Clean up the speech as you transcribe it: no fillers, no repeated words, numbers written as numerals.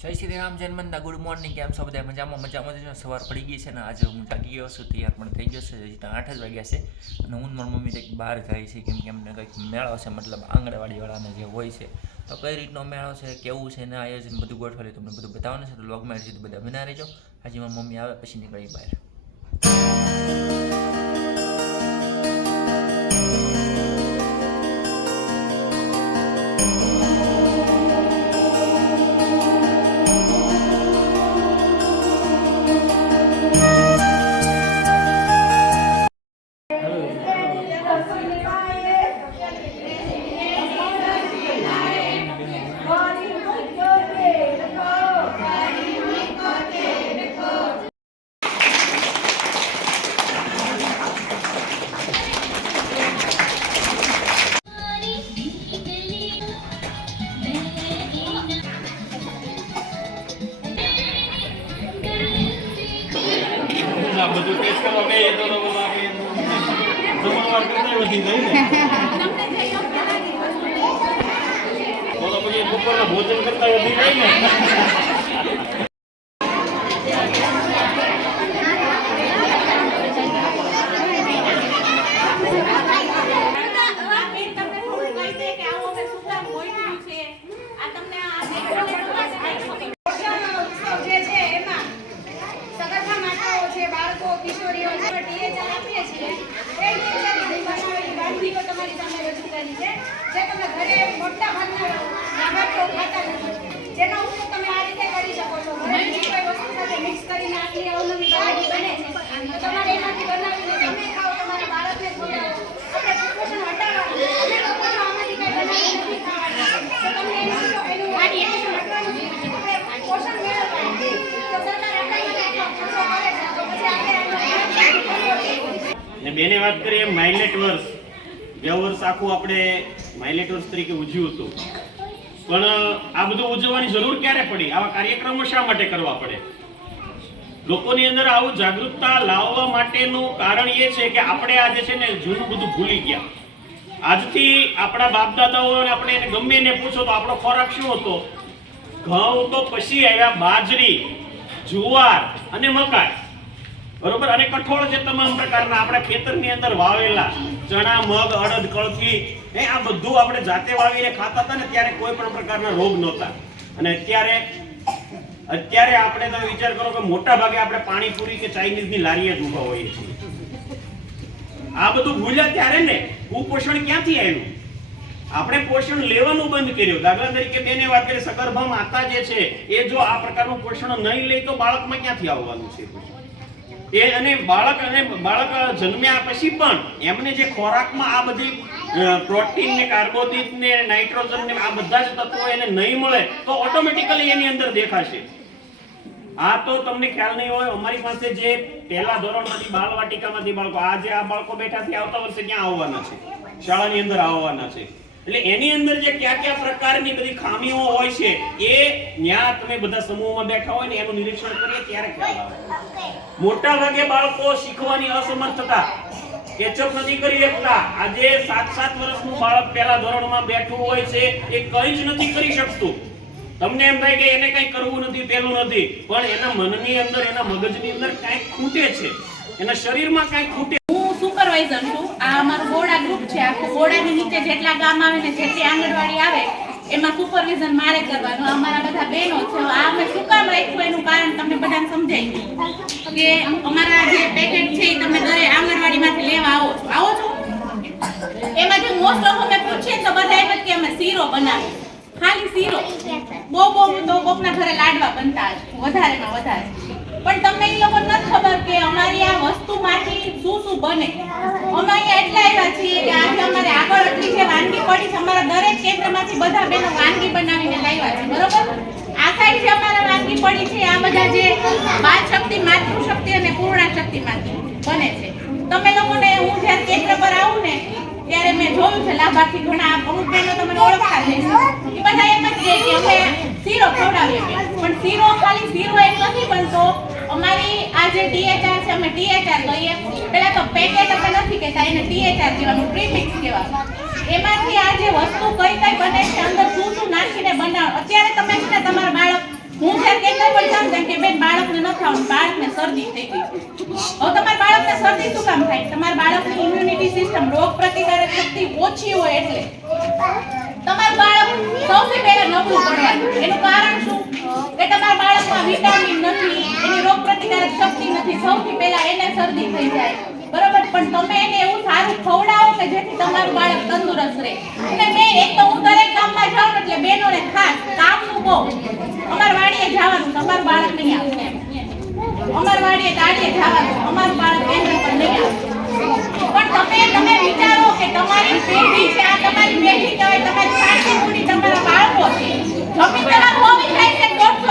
જય શ્રી રામ જન્મના good morning. કેમ છો બધા? મજામાં સવાર પડી ગઈ છે ને આજે હું ટાકી ગયો છું, તૈયાર પણ થઈ ગયો છે. હજી તો 8 જ વાગ્યા છે અને હું મારી મમ્મી કંઈક બહાર જાય છે કેમ કે એમને કંઈક મેળો છે, મતલબ આંગણવાડીવાળાને જે હોય છે તો કઈ રીતનો મેળો છે, કેવું છે ને આયોજન બધું ગોઠવેલું તમને બધું બતાવવાનું છે. તો વ્લોગમાં હજી બધા બના રહેજો. હજી મારી મમ્મી આવે પછી નીકળી બહાર. બધું ટેસ્ટ કરવા બે તો જમણવાર કરતા વધી જાય ને તો પછી બપોરના ભોજન કરતા વધી જાય ને. જેનો ઉપયોગ તમે આ રીતે કરી શકો છો. ઘરેની કોઈ વસ્તુ સાથે મિક્સ કરીને આટલી અવનવી વાનગી બને છે તો તમારે એમાંથી બનાવીને તમે ખાઓ, તમારા બાળકને ખવડાવો. આપણે કુપોષણ હટાવવાનું, અમે લોકો જો આમાંથી કંઈ બનાવી નથી ખાવાનું તો તમને એનું કુપોષણ હટાવવાનું છે, આપણે પોષણ મેળવવાનું છે. તો સરકાર આપણા માટે આટલો ખર્ચો કરે છે તો પછી આપણે બેને વાત કરીએ એમ માઇલેટ વર્ષ ગયા વર્ષ આખું આપણે માઇલેટ વર્ષ તરીકે ઉજવ્યું હતું, પણ આ બધું ઉજવવાની જરૂર ક્યારે પડી? આવા કાર્યક્રમો શા માટે કરવા પડે? લોકોની અંદર આવું જાગૃતતા લાવવા માટેનું કારણ એ છે કે આપણે આજે છે ને જૂનું બધું ભૂલી ગયા. આજથી આપણા બાપ દાદાઓ આપણે એને ગમે એને પૂછો તો આપણો ખોરાક શું હતો? ઘઉં તો પછી આવ્યા, બાજરી, જુવાર અને મકાઈ, બરોબર, અને કઠોળ જે તમામ પ્રકારના આપણા ખેતરની અંદર વાવેલા ચણા, મગ, અડદ, કળથી આ બધું આપણે જાતે વાવીને ખાતા હતા ને ત્યારે કોઈ પણ પ્રકારના રોગ નહોતા. અને અત્યારે આપણે તો વિચાર કરો કે મોટા ભાગે આપણે પાણીપુરી કે ચાઇનીઝની લારીએ જ ઊભા હોઈએ છીએ. આ બધું ભૂલ્યા ત્યારે ને કુપોષણ ક્યાંથી આવ્યું? આપણે પોષણ લેવાનું બંધ કર્યું. દાખલા તરીકે બેને વાત કરી, સગર્ભા માતા જે છે એ જો આ પ્રકારનું પોષણ નહીં લે તો બાળકમાં ક્યાંથી આવવાનું છે? એ અને બાળક જન્મ્યા પછી પણ એમને જે ખોરાકમાં આ બધી પ્રોટીન ને કાર્બોદિત ને નાઇટ્રોજન ને આ બધા જ તત્વો એને નહીં મળે તો ઓટોમેટિકલી એની અંદર દેખાશે. આ તો તમને ખ્યાલ નહીં હોય, અમારી પાસે જે પહેલા ધોરણમાંથી બાળવાટિકામાંથી બાળકો, આજે આ બાળકો બેઠા છે, આવતા વર્ષે ક્યાં આવવાના છે? શાળાની અંદર આવવાના છે. એટલે એની અંદર જે કયા કયા પ્રકારની બધી ખામીઓ હોય છે એ ન્યા તમે બધા સમૂહમાં બેઠા હોય ને એનું નિરીક્ષણ કરીએ ત્યારે ખ્યાલ આવે. મોટા ભાગે બાળકો શીખવાની અસમર્થતા, કેચઅપ નથી કરી શકતા. આજે 7-7 વર્ષનું બાળક પહેલા ધોરણમાં બેઠું હોય છે, એ કંઈ જ નથી કરી શકતું. તમને એમ થાય કે એને કંઈ કરવું નથી, પેલું નથી, પણ એના મનની અંદર, એના મગજની અંદર કંઈક ખૂટે છે, એના શરીરમાં કંઈક ખૂટે. સુપરવાઇઝર છું. આ અમારું બોડા ગ્રુપ છે. આખું બોડાની નીચે જેટલા ગામ આવે ને જેટલી આંગણવાડી આવે એમાં સુપરવિઝન મારે કરવાનું. અમારા બધા બહેનો છે. આ અમે શું કામ રાખ્યું એનું કારણ તમને બધાને સમજાઈ કે અમારા જે પેકેટ છે એ તમે દરે આંગણવાડીમાંથી લેવા આવો છો. એમાં જે મોસ્ટ ઓફ અમે પૂછીએ તો બધા એમ જ કે અમે શીરો બનાવીએ, ખાલી શીરો. બહુ તો કોકના ઘરે લાડવા બનતા હશે વધારેમાં વધારે, પણ તમને એ લોકો નથી ખબર કે અમારી આ વસ્તુમાંથી શું શું બને. અમે અહીંયા એટલા આવ્યા છીએ કે આજે અમારે આગળ એટલી જે વાનગી પડી છે, અમારા દરેક કેન્દ્રમાંથી બધા બહેનો વાનગી બનાવીને લાવ્યા છે, બરોબર. આ સાઈડ જે અમારા વાનગી પડી છે આ બધા જે બાલ શક્તિ, માતૃશક્તિ અને પૂર્ણા શક્તિમાંથી બને છે. તમે લોકોને હું જ્યારે કેન્દ્ર પર આવું ને ત્યારે મેં જોયું છે લાભાર્થી ઘણા અમુક બહેનો તમને ઓળખતા છે, એ બધા એમ જ કહે કે અમે શીરો ખવડાવીએ, પણ શીરો ખાલી શીરો એક નથી બનતો. અમારી આ જે ટીએચઆર છે અમે ટીએચઆર કહીએ. પેલા તો પેકેટ અમે નથી કહેતા, એને ટીએચઆર કહેવાનું, પ્રીમિક્સ કહેવાનું. એમાંથી આ જે વસ્તુ કઈ કઈ બને છે, અંદર શું શું નાખીને બનાવો. અત્યારે તમે છે ને તમારા બાળક, હું કેન્દ્ર પર જાઓ જેમ કે બેન બાળકને ન ખાવાનું, બાળકને શરદી થઈ ગઈ. હવે તમારા બાળકને શરદી શું કામ થાય? તમારા બાળકની ઇમ્યુનિટી સિસ્ટમ, રોગ પ્રતિકારક શક્તિ ઓછી હોય એટલે તમારું બાળક સૌથી પહેલા નબળું પડવાનું. એનું કારણ શું? કે તમારા બાળકમાં વિટામિન નથી, એની રોગ પ્રતિકારક શક્તિ નથી. સૌથી પહેલા એને શરદી થઈ જાય. બરોબર, પણ તમે એને એવું સારું ખવડાવો કે જેથી તમારું બાળક તંદુરસ્ત રહે. અને મેં એક તો હું દરેક કામમાં જાઉં ને એટલે બહેનોને ખાસ કામનું બહુ અમારા વાડીએ જવાનું, તમારું બાળક નહીં આવે. અમારા વાડીએ દાડીએ જવાનું, અમારું બાળક કેન્દ્ર પર નહીં આવે. પણ તમે વિચારો કે તમારી પેઢી છે, આ તમારી પેઢી કહેવાય, તમારી સાચી મૂડી તમારા બાળકો છે. જમીન તમારું હોવી થાય છે 150